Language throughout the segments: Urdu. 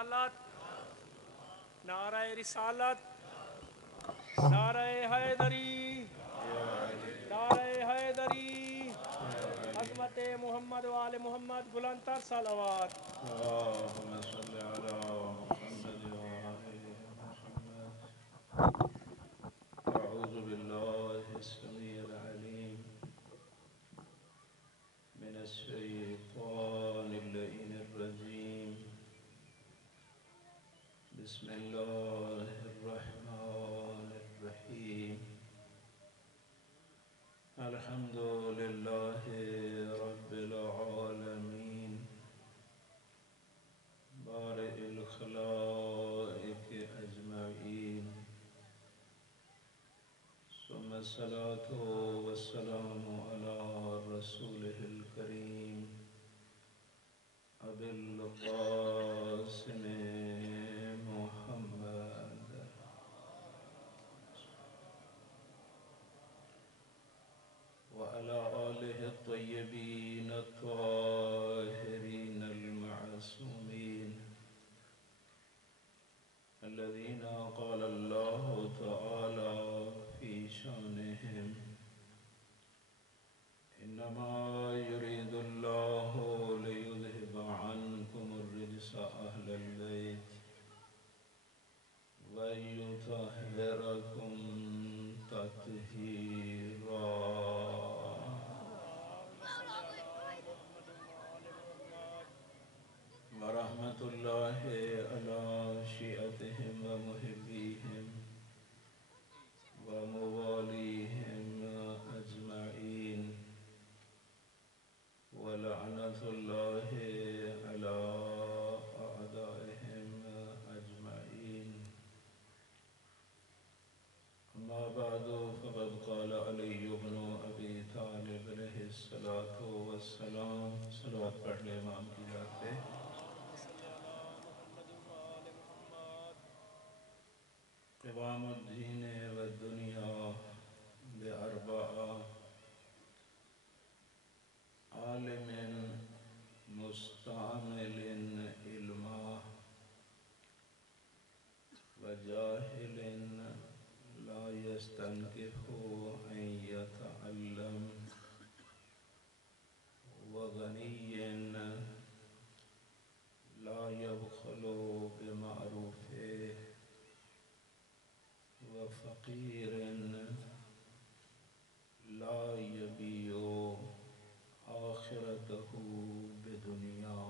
رسالت، نعرہ رسالت، نعرہ حیدری، نعرہ حیدری، عظمت محمد و آل محمد، بلند تر صلوات۔ اللهم صل على محمد وآل محمد. أعوذ بالله السميع العليم من الشيطان اللعين الرجيم. بسم الله الرحمن الرحيم. الحمد لله رب العالمين بارئ الخلائق أجمعين، ثم الصلاة والسلام على رسوله الكريم أبي القاسم محمد وعلى آله الطيبين الطاهرين المعصومين الذين قال الله تعالى في شانهم: إنما يريد الله ليذهب عنكم الرجس أهل البيت ويطهركم تطهيرا. ورحمة الله على شيعتهم ومحبيهم ومواليهم أجمعين، ولعنة الله على أعدائهم أجمعين. أما بعد، فقد قال علي بن أبي طالب عليه الصلاة والسلام. صلوات پڑھ لے امام کی ذات پہ. قوام الدین والدنیا بأربعة: عالم مستعمل علما، وجاهل لا يستنكف أن يتعلم، وغني لا يبخل بمعروفه، وفقير لا يبيع آخرته بدنیا.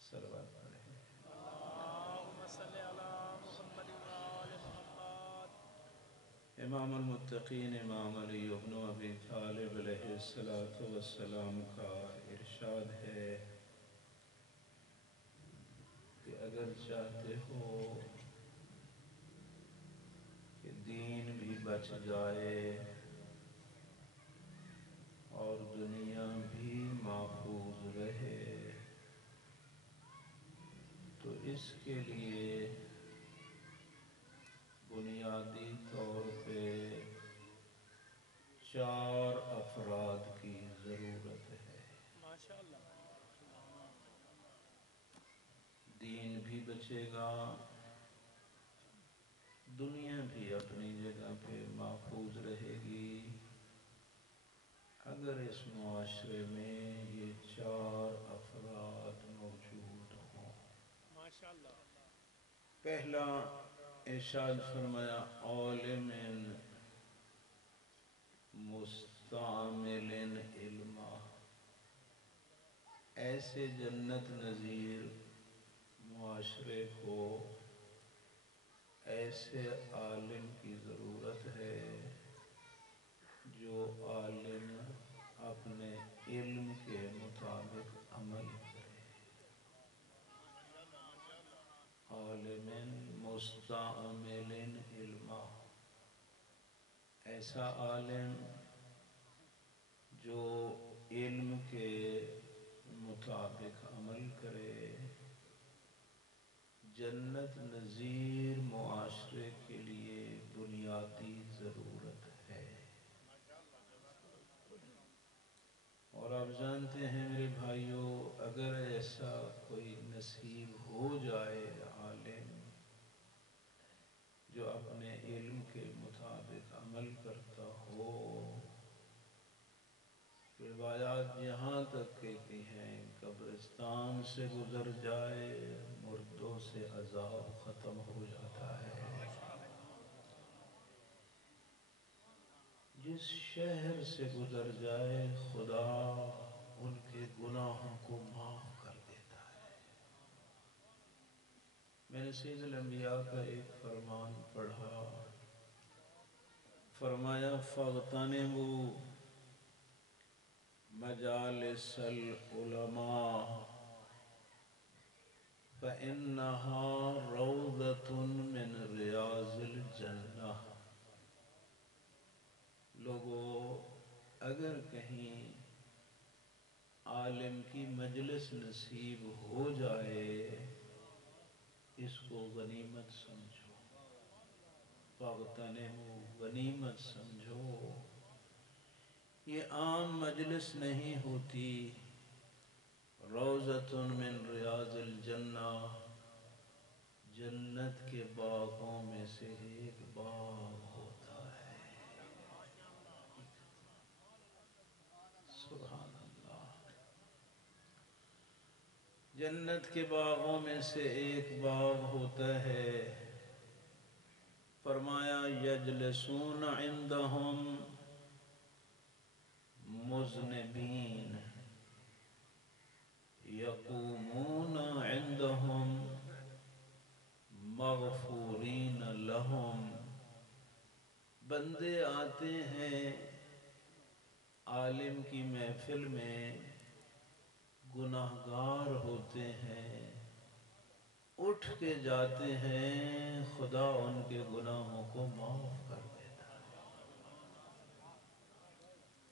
صلوات پڑھیں. اللهم صل على محمد و آل محمد. امام المتقین امام علی بن ابی طالب علیہ السلام کا ارشاد ہے کہ اگر چاہتے ہو کہ دین بھی بچ جائے اور دنیا بھی محفوظ رہے، تو اس کے لیے بنیادی طور پہ 4 افراد کی ضرورت ہے. ماشاءاللہ. دین بھی بچے گا، دنیا بھی اپنی جگہ پہ محفوظ رہے گی، اگر اس معاشرے میں یہ 4 افراد موجود ہوں. ماشاءاللہ. پہلا ارشاد فرمایا: عالم مستعمل علما. ایسے جنت نظیر معاشرے کو ایسے عالم کی ضرورت ہے جو عالم اپنے علم کے مطابق عمل کرے. عالم مستعمل علما، ایسا عالم جو علم کے مطابق عمل کرے. جنت نظیر معاشرے کے لیے بنیادی ضرورت ہے. اور آپ جانتے ہیں میرے بھائیوں، اگر ایسا کوئی نصیب ہو قبرستان سے گزر جائے مردوں سے عذاب ختم ہو جاتا ہے، جس شہر سے گزر جائے خدا ان کے گناہوں کو معاف کر دیتا ہے۔ میں نے سید الانبیاء کا ایک فرمان پڑھا، فرمایا فاغتنموا مجالس العلماء فإنها روضة من ریاض الجنہ۔ لوگوں، اگر کہیں عالم کی مجلس نصیب ہو جائے اس کو غنیمت سمجھو، فاغتنموا، غنیمت سمجھو۔ یہ عام مجلس نہیں ہوتی، روضۃ من ریاض الجنہ، جنت کے باغوں میں سے ایک باغ ہوتا ہے۔ سبحان اللہ، جنت کے باغوں میں سے ایک باغ ہوتا ہے۔ فرمایا یجلسون عندہم مذنبین، یقومون عندہم مغفورین لہم۔ بندے آتے ہیں عالم کی محفل میں، گناہگار ہوتے ہیں، اٹھ کے جاتے ہیں، خدا ان کے گناہوں کو معاف کر دیتا ہے۔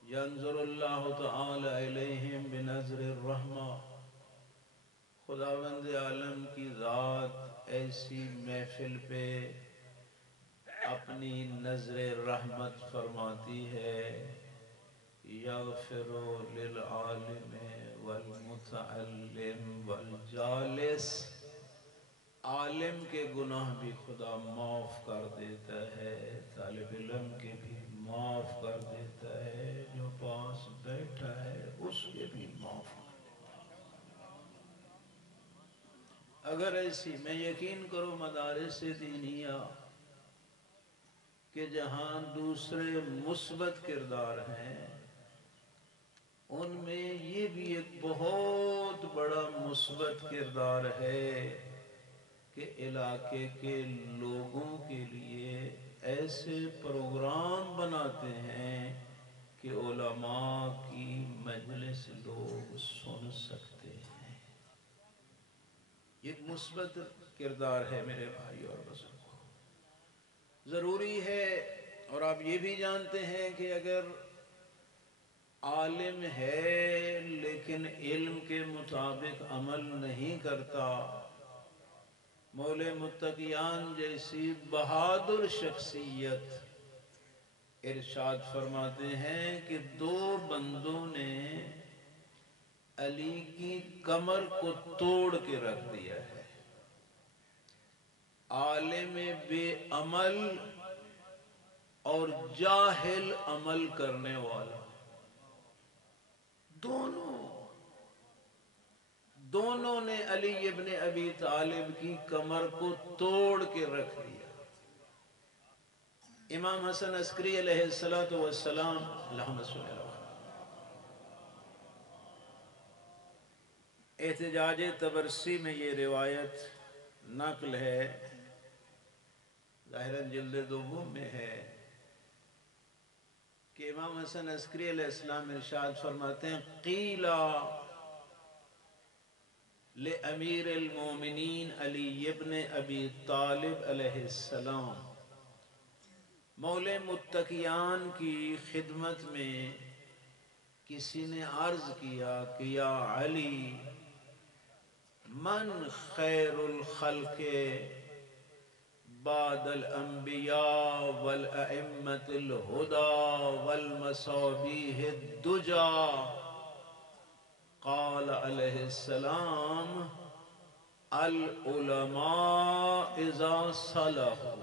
ینظر اللہ تعالی الیہم بنظر الرحمہ، خداوند عالم کی ذات ایسی محفل پہ اپنی نظر رحمت فرماتی ہے۔ یغفر للعالم والمتعلم والجالس، عالم کے گناہ بھی خدا معاف کر دیتا ہے، طالب علم کے بھی معاف کر دیتا ہے، جو پاس بیٹھا ہے اس کے بھی معاف کر دیتا ہے۔ اگر ایسی، میں یقین کرو مدارس دینیہ کہ جہاں دوسرے مثبت کردار ہیں، ان میں یہ بھی ایک بہت بڑا مثبت کردار ہے کہ علاقے کے لوگوں کے لیے ایسے پروگرام بناتے ہیں کہ علماء کی مجلس لوگ سن سکتے ہیں۔ ایک مثبت کردار ہے میرے بھائی اور بزرگوں۔ ضروری ہے، اور آپ یہ بھی جانتے ہیں کہ اگر عالم ہے لیکن علم کے مطابق عمل نہیں کرتا، مولے متقیان جیسی بہادر شخصیت ارشاد فرماتے ہیں کہ دو بندوں نے علی کی کمر کو توڑ کے رکھ دیا ہے، عالم بے عمل اور جاہل عمل کرنے والا، دونوں نے علی ابن ابی طالب کی کمر کو توڑ کے رکھ دیا۔ امام حسن عسکری علیہ السلام، اللہم صلی اللہ علیہ وسلم، احتجاج تبرسی میں یہ روایت نقل ہے، ظاہراً جلد دوم میں ہے، کہ امام حسن عسکری علیہ السلام ارشاد فرماتے ہیں قیلا لامیر المومنین علی ابن ابی طالب علیہ السلام، مولے متقیان کی خدمت میں کسی نے عرض کیا کہ یا علی، من خیر الخلق بعد الانبیاء والائمة الہدى والمصابیح الدجى؟ قال علیہ السلام العلماء اذا صلحوا۔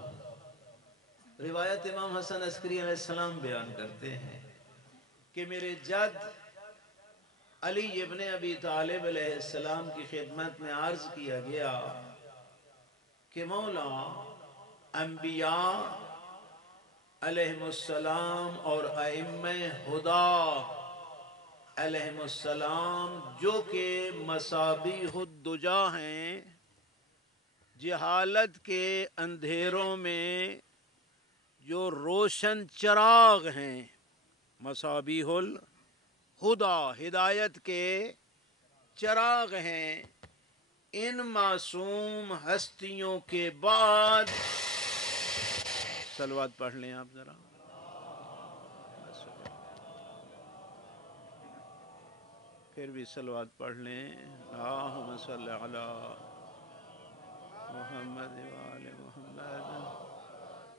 روایت امام حسن عسکری علیہ السلام بیان کرتے ہیں کہ میرے جد علی ابن ابی طالب علیہ السلام کی خدمت میں عرض کیا گیا کہ مولا انبیاء علیہ السلام اور ائمہ ہدا علیہ السلام جو کہ مصابیح الدجا ہیں، جہالت کے اندھیروں میں جو روشن چراغ ہیں، مصابیح الہدا ہدایت کے چراغ ہیں، ان معصوم ہستیوں کے بعد صلوات پڑھ لیں آپ ذرا. پھر بھی صلوات پڑھ لیں. اللہم صلی علی محمد وآل محمد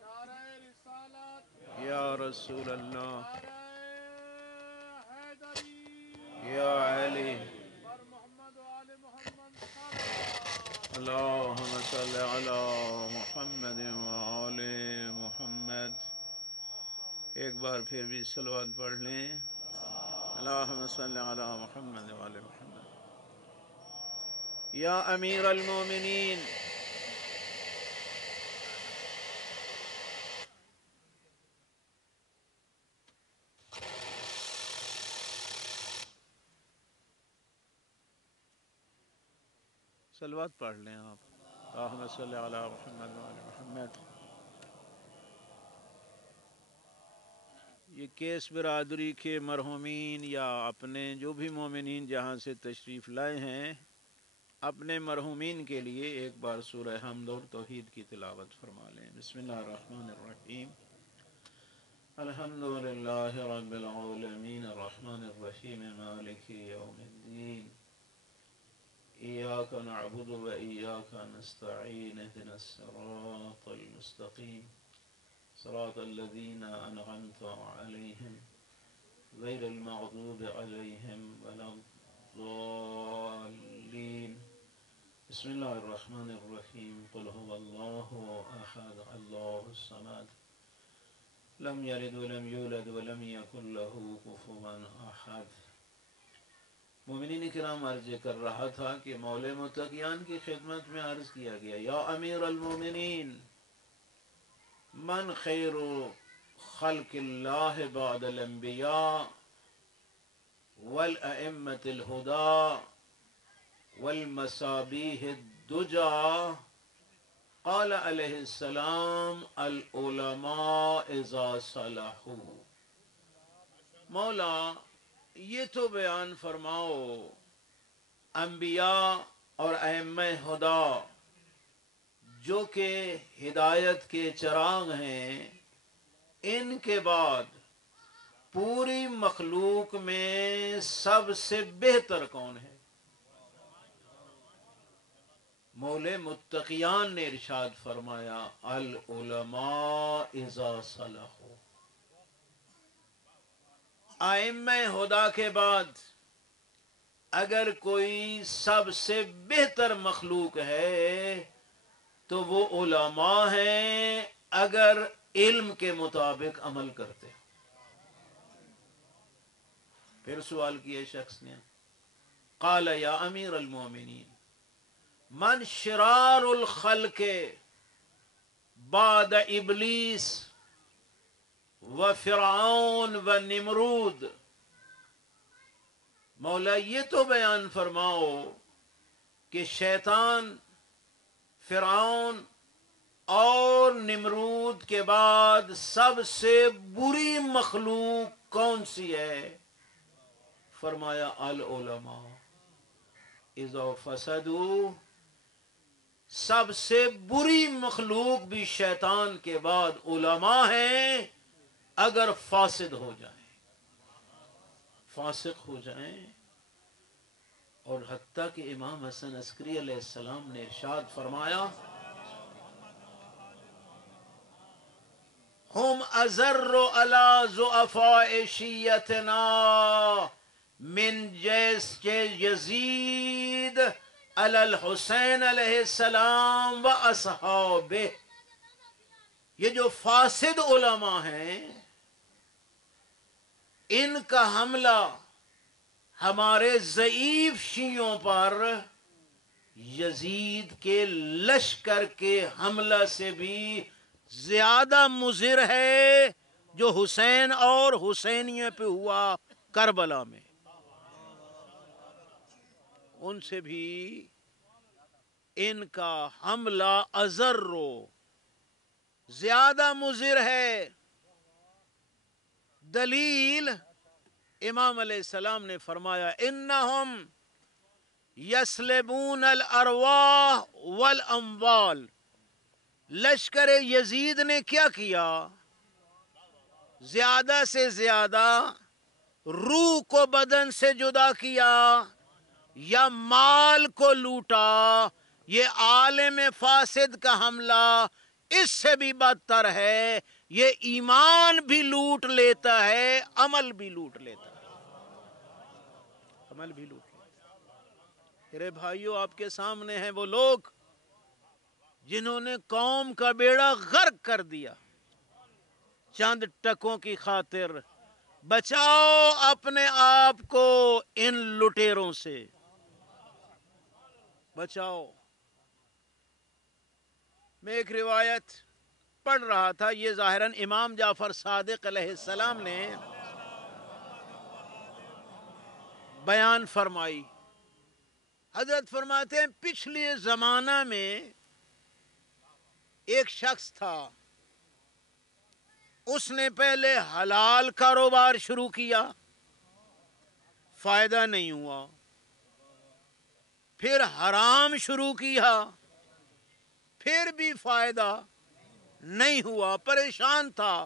نعرہ رسالت، یا رسول اللہ نعرہ حیدری، یا علی. پر محمد و آل محمد صلوات. اللہم صلی علی محمد وآل محمد. ایک بار پھر بھی صلوات پڑھ لیں. اللہم صلی علی محمد وآل محمد. یا امیر المومنین، صلوات پڑھ لیں آپ. اللہم صلی علی محمد وآل محمد. یہ کیس برادری کے مرحومین یا اپنے جو بھی مومنین جہاں سے تشریف لائے ہیں، اپنے مرحومین کے لیے ایک بار سورہ حمد اور توحید کی تلاوت فرما لیں. بسم اللہ الرحمن الرحیم. الحمدللہ رب العالمین الرحمن الرحیم مالک یوم الدین. ایاک نعبد و ایاک نستعین اهدنا الصراط المستقیم صراط الذین انعمت علیہم غیر المغضوب علیہم ولا الضالین. بسم اللہ الرحمن الرحیم. قل هو اللہ احد اللہ الصمد لم یلد ولم یولد ولم یکن له کفوا احد. مومنین کرام، عرض کر رہا تھا کہ مولا متقیان کی خدمت میں عرض کیا گیا یا امیر المومنین، من خیر خلق اللہ بعد الانبیاء والائمة الہدا والمصابیح الدجا؟ قال علیہ السلام العلماء اذا صلحوا. مولا یہ تو بیان فرماؤ انبیاء اور ائمہ ہدا جو کہ ہدایت کے چراغ ہیں، ان کے بعد پوری مخلوق میں سب سے بہتر کون ہے؟ مولا متقیان نے ارشاد فرمایا العلماء اذا صلحوا. ائمہ ہدا کے بعد اگر کوئی سب سے بہتر مخلوق ہے تو وہ علماء ہیں، اگر علم کے مطابق عمل کرتے. پھر سوال کیا شخص نے، قال یا امیر المومنین من شرار الخلق بعد ابلیس و فرعون و نمرود. مولا یہ تو بیان فرماؤ کہ شیطان، فرعون اور نمرود کے بعد سب سے بری مخلوق کون سی ہے؟ فرمایا العلماء اذا فسدوا. سب سے بری مخلوق بھی شیطان کے بعد علماء ہیں، اگر فاسد ہو جائیں، فاسق ہو جائیں. اور حتیٰ کہ امام حسن عسکری علیہ السلام نے ارشاد فرمایا ہم ازر علی ضعفاء شیعتنا من جیس یزید علی الحسین علیہ السلام و اصحابہ. یہ جو فاسد علماء ہیں، ان کا حملہ ہمارے ضعیف شیعوں پر یزید کے لشکر کے حملہ سے بھی زیادہ مضر ہے جو حسین اور حسینیہ پہ ہوا کربلا میں، ان سے بھی ان کا حملہ ازرو زیادہ مضر ہے۔ دلیل امام علیہ السلام نے فرمایا انہم یسلبون الارواح والاموال، لشکر یزید نے کیا کیا؟ زیادہ سے زیادہ روح کو بدن سے جدا کیا یا مال کو لوٹا۔ یہ عالم فاسد کا حملہ اس سے بھی بدتر ہے، یہ ایمان بھی لوٹ لیتا ہے، عمل بھی لوٹ لیتا ہے، عمل بھی لوٹ لیتا ہے۔ میرے بھائیوں، آپ کے سامنے ہیں وہ لوگ جنہوں نے قوم کا بیڑا غرق کر دیا، چند ٹکوں کی خاطر۔ بچاؤ اپنے آپ کو ان لٹیروں سے، بچاؤ۔ میں ایک روایت پڑھ رہا تھا، یہ ظاہراً امام جعفر صادق علیہ السلام نے بیان فرمائی۔ حضرت فرماتے ہیں پچھلے زمانہ میں ایک شخص تھا، اس نے پہلے حلال کاروبار شروع کیا، فائدہ نہیں ہوا، پھر حرام شروع کیا، پھر بھی فائدہ نہیں ہوا، پریشان تھا۔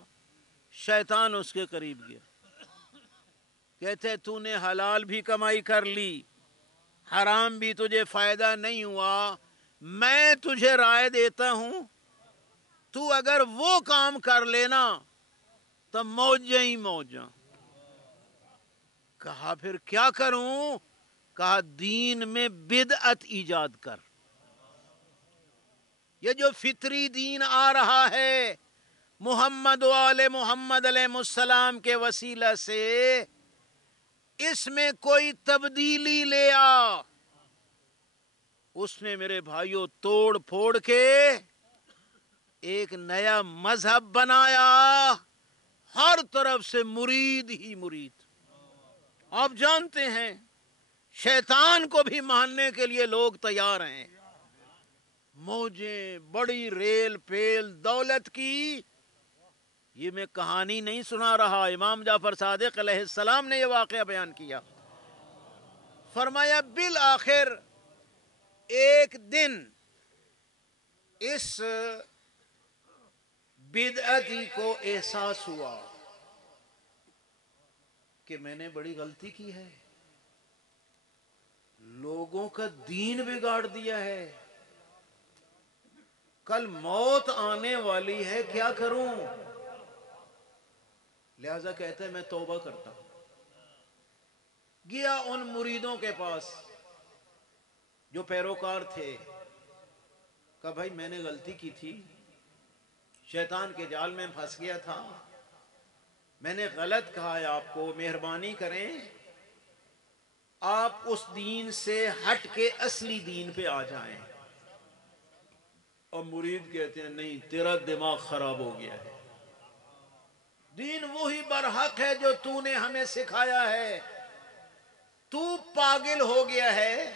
شیطان اس کے قریب گیا، کہتے تو نے حلال بھی کمائی کر لی، حرام بھی تجھے فائدہ نہیں ہوا، میں تجھے رائے دیتا ہوں تو اگر وہ کام کر لینا تو موجیں ہی موجاں۔ کہا پھر کیا کروں؟ کہا دین میں بدعت ایجاد کر۔ یہ جو فطری دین آ رہا ہے محمد و آل محمد علیہ السلام کے وسیلہ سے، اس میں کوئی تبدیلی لے آ۔ اس نے میرے بھائیوں توڑ پھوڑ کے ایک نیا مذہب بنایا، ہر طرف سے مرید ہی مرید۔ آپ جانتے ہیں شیطان کو بھی ماننے کے لیے لوگ تیار ہیں۔ موجیں، بڑی ریل پیل دولت کی، یہ میں کہانی نہیں سنا رہا، امام جعفر صادق علیہ السلام نے یہ واقعہ بیان کیا۔ فرمایا بالآخر ایک دن اس بدعتی کو احساس ہوا کہ میں نے بڑی غلطی کی ہے، لوگوں کا دین بگاڑ دیا ہے، کل موت آنے والی ہے، کیا کروں؟ لہذا کہتے ہیں میں توبہ کرتا ہوں۔ گیا ان مریدوں کے پاس جو پیروکار تھے، کہا بھائی میں نے غلطی کی تھی، شیطان کے جال میں پھنس گیا تھا، میں نے غلط کہا ہے، آپ کو مہربانی کریں آپ اس دین سے ہٹ کے اصلی دین پہ آ جائیں۔ اور مرید کہتے ہیں نہیں، تیرا دماغ خراب ہو گیا ہے، دین وہی برحق ہے جو تو نے ہمیں سکھایا ہے، تو پاگل ہو گیا ہے،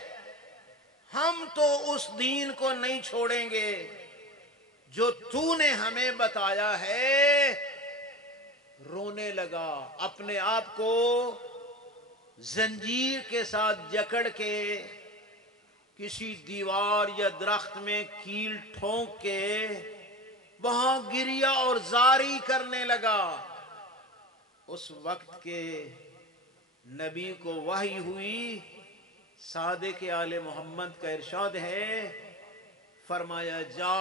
ہم تو اس دین کو نہیں چھوڑیں گے جو تو نے ہمیں بتایا ہے۔ رونے لگا، اپنے آپ کو زنجیر کے ساتھ جکڑ کے کسی دیوار یا درخت میں کیل ٹھونک کے وہاں گریا اور زاری کرنے لگا۔ اس وقت کے نبی کو وحی ہوئی، صادق آل محمد کا ارشاد ہے، فرمایا جا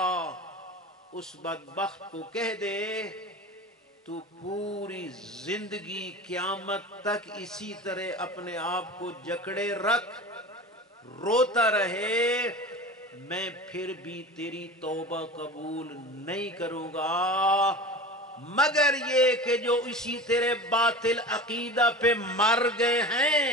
اس بدبخت کو کہہ دے تو پوری زندگی قیامت تک اسی طرح اپنے آپ کو جکڑے رکھ، روتا رہے، میں پھر بھی تیری توبہ قبول نہیں کروں گا مگر یہ کہ جو اسی تیرے باطل عقیدہ پہ مر گئے ہیں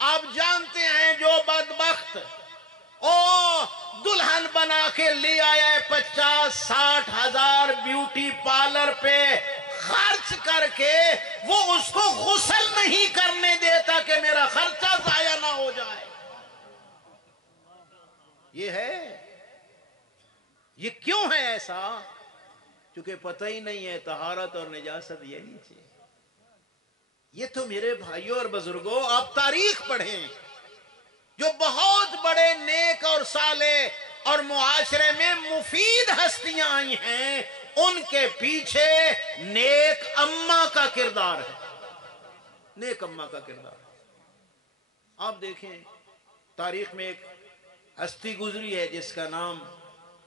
آپ جانتے ہیں جو بدبخت دلہن بنا کے لے آیا ہے 50-60 ہزار بیوٹی پارلر پہ خرچ کر کے، وہ اس کو غسل نہیں کرنے دیتا کہ میرا خرچہ ضائع نہ ہو جائے. یہ کیوں ہے ایسا؟ کیونکہ پتہ ہی نہیں ہے طہارت اور نجاست یہی چیز. یہ تو میرے بھائیوں اور بزرگوں آپ تاریخ پڑھیں، جو بہت بڑے نیک اور صالح اور معاشرے میں مفید ہستیاں آئی ہیں، ان کے پیچھے نیک اماں کا کردار ہے. نیک اماں کا کردار. آپ دیکھیں تاریخ میں ایک ہستی گزری ہے جس کا نام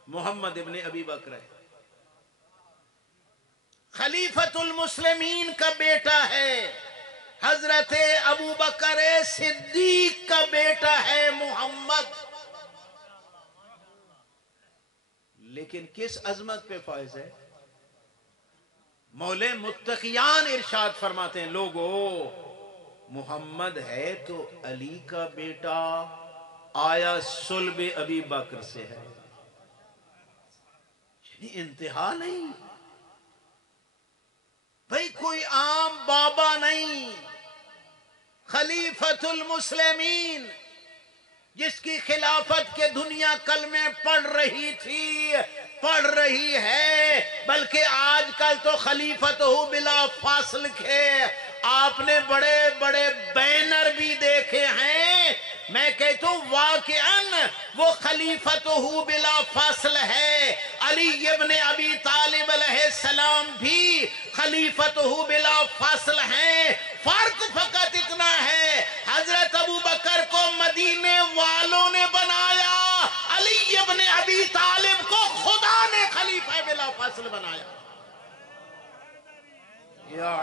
محمد ابن ابی بکر ہے. خلیفۃ المسلمین کا بیٹا ہے. حضرت ابو بکر صدیق کا بیٹا ہے محمد. لیکن کس عظمت پہ فائز ہے؟ مولے متقیان ارشاد فرماتے ہیں، لوگو محمد ہے تو علی کا بیٹا، آیا صلب ابی بکر سے ہے. انتہا نہیں بھئی، کوئی عام بابا نہیں. خلیفۃ المسلمین جس کی خلافت کے دنیا کلمے پڑھ رہی تھی، پڑھ رہی ہے، بلکہ آج کل تو خلیفت ہو بلا فاصل کے آپ نے بڑے بڑے بینر بھی دیکھے ہیں. میں کہتا ہوں واقعاً وہ خلیفت ہو بلا فاصل ہے. علی ابن ابی طالب علیہ السلام بھی خلیفت ہو بلا فاصل ہیں. فرق فقط اتنا ہے، حضرت ابو بکر کو مدینے والوں نے بنایا، علی ابن ابی طالب کو خدا نے خلیفہ بلا فاصل بنایا. یا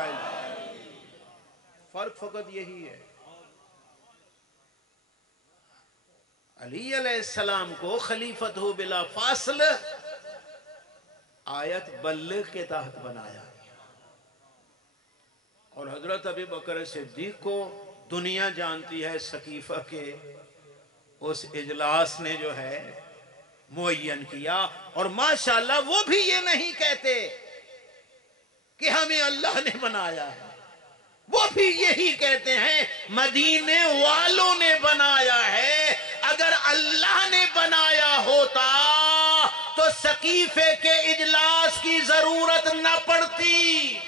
فرق فقط یہی ہے. علی علیہ السلام کو خلیفت ہو بلا فاصل آیت بلغ کے تحت بنایا، اور حضرت ابی بکر صدیق کو دنیا جانتی ہے سقیفہ کے اس اجلاس نے جو ہے معین کیا. اور ماشاءاللہ وہ بھی یہ نہیں کہتے کہ ہمیں اللہ نے بنایا ہے، وہ بھی یہی کہتے ہیں مدینے والوں نے بنایا ہے. اگر اللہ نے بنایا ہوتا تو سقیفے کے اجلاس کی ضرورت نہ پڑتی.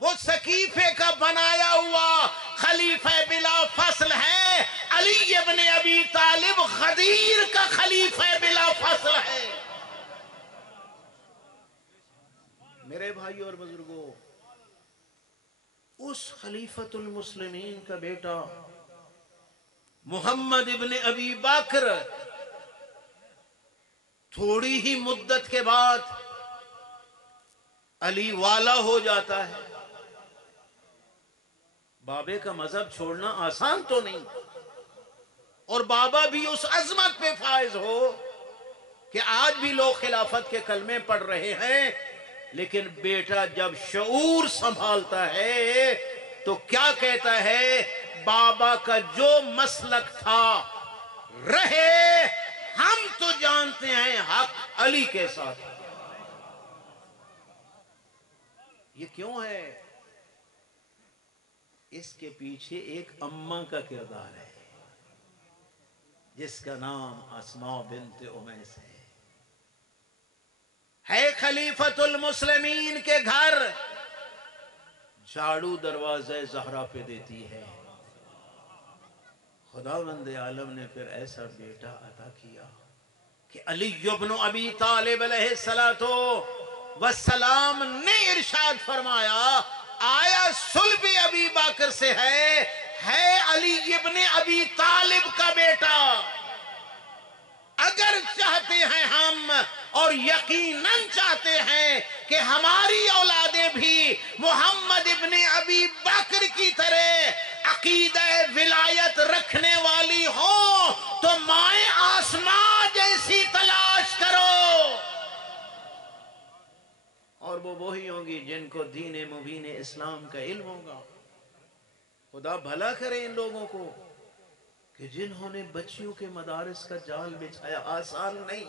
وہ سقیفے کا بنایا ہوا خلیفہ بلا فصل ہے. علی ابن ابی طالب غدیر کا خلیفہ بلا فصل ہے. میرے بھائی اور بزرگوں، اس خلیفۃ المسلمین کا بیٹا محمد ابن ابی بکر تھوڑی ہی مدت کے بعد علی والا ہو جاتا ہے. بابے کا مذہب چھوڑنا آسان تو نہیں، اور بابا بھی اس عظمت پہ فائز ہو کہ آج بھی لوگ خلافت کے کلمے پڑھ رہے ہیں. لیکن بیٹا جب شعور سنبھالتا ہے تو کیا کہتا ہے؟ بابا کا جو مسلک تھا رہے، ہم تو جانتے ہیں حق علی کے ساتھ. یہ کیوں ہے؟ اس کے پیچھے ایک اماں کا کردار ہے جس کا نام اسماء بنت امیس ہے. خلیفۃ المسلمین کے گھر جھاڑو دروازہ زہرا پہ دیتی ہے. خداوند عالم نے پھر ایسا بیٹا عطا کیا کہ علی ابن ابی طالب علیہ السلام نے ارشاد فرمایا، آیا صلب ابی بکر سے ہے علی ابن ابی طالب کا بیٹا. اگر چاہتے ہیں ہم، اور یقیناً چاہتے ہیں کہ ہماری اولادیں بھی محمد ابن ابی بکر کی طرح عقیدہ ولایت رکھنے والی ہوں، تو مائیں آسمان جیسی تلاش کرو. اور وہ وہی ہوں گی جن کو دین مبین اسلام کا علم ہوگا. خدا بھلا کرے ان لوگوں کو کہ جنہوں نے بچیوں کے مدارس کا جال بچھایا. آسان نہیں.